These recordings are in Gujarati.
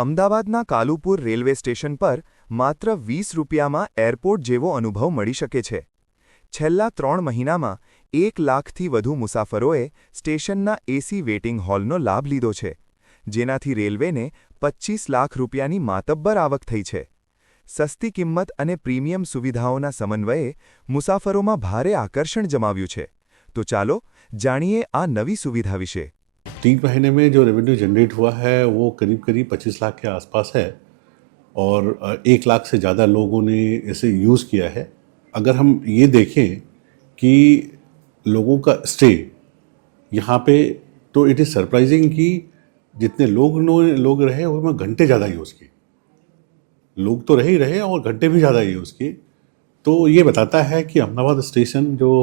અમદાવાદના કાલુપુર રેલવે સ્ટેશન પર માત્ર 20 રૂપિયામાં એરપોર્ટ જેવો અનુભવ મળી શકે છે. છેલ્લા 3 મહિનામાં 1 લાખથી વધુ મુસાફરોએ સ્ટેશનના એસી વેઇટિંગ હોલનો લાભ લીધો છે, જેનાથી રેલવેને 25 લાખ રૂપિયાની માતબ્બર આવક થઈ છે. સસ્તી કિંમત અને પ્રીમિયમ સુવિધાઓના સમન્વયે મુસાફરોમાં ભારે આકર્ષણ જમાવ્યું છે. તો ચાલો જાણીએ આ નવી સુવિધા વિશે. 3 महीने में जो रेवेन्यू जनरेट हुआ है वो करीब करीब 25 लाख के आसपास है और 1 लाख से ज़्यादा लोगों ने इसे यूज़ किया है. अगर हम ये देखें कि लोगों का स्टे यहाँ पे, तो इट इज़ सरप्राइजिंग कि जितने लोग रहे उनमें घंटे ज़्यादा यूज़ किए. लोग तो रहे ही रहे और घंटे भी ज़्यादा यूज़ किए. तो ये बताता है कि अहमदाबाद स्टेशन जो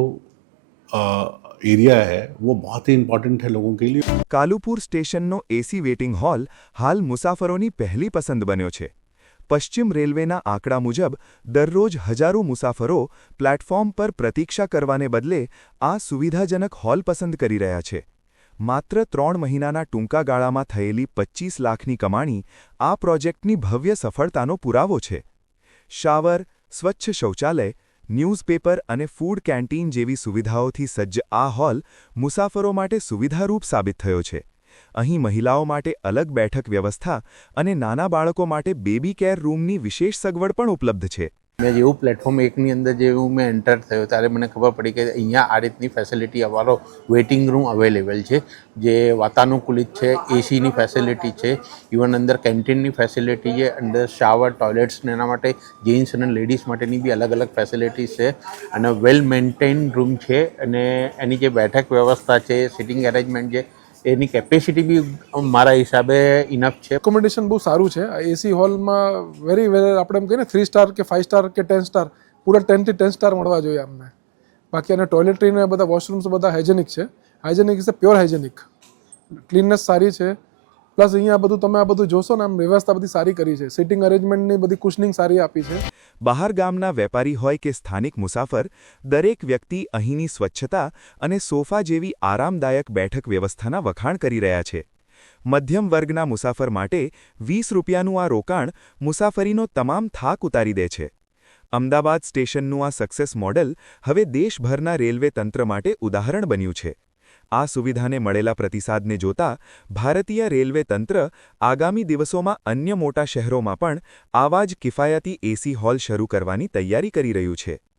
एरिया है वो बहुत ही इम्पॉर्टेंट है लोगों के लिए. કાલુપુર સ્ટેશનનો એસી વેઇટિંગ હોલ હાલ મુસાફરોની પહેલી પસંદ બન્યો છે. પશ્ચિમ રેલવેના આંકડા મુજબ દરરોજ હજારો મુસાફરો પ્લેટફોર્મ પર પ્રતીક્ષા કરવાને બદલે આ સુવિધાજનક હોલ પસંદ કરી રહ્યા છે. માત્ર 3 મહિનાના ટૂંકા ગાળામાં થયેલી 25 લાખની કમાણી આ પ્રોજેક્ટની ભવ્ય સફળતાનો પુરાવો છે. શાવર, સ્વચ્છ શૌચાલય, ન્યૂઝપેપર અને ફૂડ કેન્ટીન જેવી સુવિધાઓથી સજ્જ આ હોલ મુસાફરો માટે સુવિધારૂપ સાબિત થયો છે. અહીં મહિલાઓ માટે અલગ બેઠક વ્યવસ્થા અને નાના બાળકો માટે બેબી કેર રૂમની વિશેષ સગવડ પણ ઉપલબ્ધ છે. મેં જેવું પ્લેટફોર્મ એકની અંદર જેવું મેં એન્ટર થયો ત્યારે મને ખબર પડી કે અહીંયા આ રીતની ફેસિલિટી અમારો વેઇટિંગ રૂમ અવેલેબલ છે, જે વાતાનુકૂલિત છે, એસીની ફેસિલિટી છે, ઇવન અંદર કેન્ટીનની ફેસિલિટી છે, અંદર શાવર, ટોયલેટ્સ ને એના માટે જેન્ટ્સ અને લેડીઝ માટેની બી અલગ અલગ ફેસિલિટીઝ છે અને વેલ મેન્ટેન રૂમ છે અને એની જે બેઠક વ્યવસ્થા છે, સિટિંગ એરેન્જમેન્ટ છે, એની કેપેસિટી બી મારા હિસાબે ઇનફ છે. એકોમોડેશન બહુ સારું છે. એસી હોલમાં વેરી આપણે એમ કહીએ ને 3 સ્ટાર કે 5 સ્ટાર કે 10 સ્ટાર, પૂરા 10 થી 10 સ્ટાર મળવા જોઈએ અમને. બાકી અને ટોયલેટરી ને બધા વોશરૂમ્સ બધા હાઇજેનિક છે. Hygienic is pure hygienic. Cleanness સારી છે. પ્લસ અહીંયા બધું તમે આ બધું જોશો ને, આમ વ્યવસ્થા બધી સારી કરી છે. સિટિંગ અરેન્જમેન્ટની બધી કુશનિંગ સારી આપી છે. બહાર ગામના વેપારી હોય કે સ્થાનિક મુસાફર, દરેક વ્યક્તિ અહીંની સ્વચ્છતા અને સોફા જેવી આરામદાયક બેઠક વ્યવસ્થાના વખાણ કરી રહ્યા છે. મધ્યમ વર્ગના મુસાફર માટે 20 રૂપિયાનું આ રોકાણ મુસાફરીનો તમામ થાક ઉતારી દે છે. અમદાવાદ સ્ટેશનનું આ સક્સેસ મોડેલ હવે દેશભરના રેલવે તંત્ર માટે ઉદાહરણ બન્યું છે. આ સુવિધાને મળેલા પ્રતિસાદને જોતા ભારતીય રેલવે તંત્ર આગામી દિવસોમાં અન્ય મોટા શહેરોમાં પણ આવા જ કિફાયતી એસી હોલ શરૂ કરવાની તૈયારી કરી રહ્યું છે.